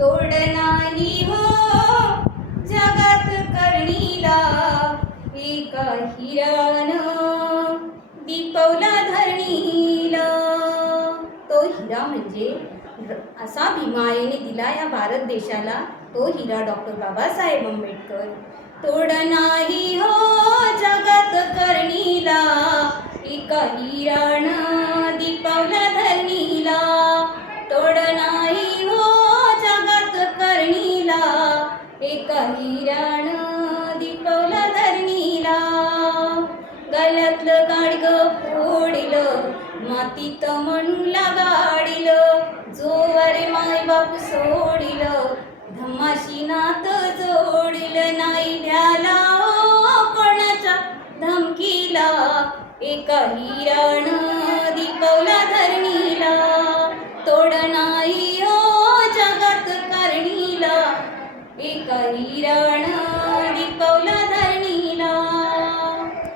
तोड नाही हो जगात करणीला, एका हिरानं दिपवला धरणीला. तो हिरा म्हणजे असा भीमाईने दिला या भारत देशाला, तो हिरा डॉक्टर बाबासाहेब आंबेडकर. तोड नाही हो जगात करणीला, एका हिरानं दिपवला धरणीला. तोड नाही हो जगात करणीला, एका हिरानं दिपवला धरणीला. गळ्यातलं गाडगं फोडिलं, मातीत मनुला गाडिलं. जोवारे माय बाप सोडिलं, धम्माशी नात जोडिलं. नाही भ्याला हो कोणाच्या धमकीला, एका हिरानं दिपवला धरणीला. तोड नाही हो जगात करणीला, एका हिरानं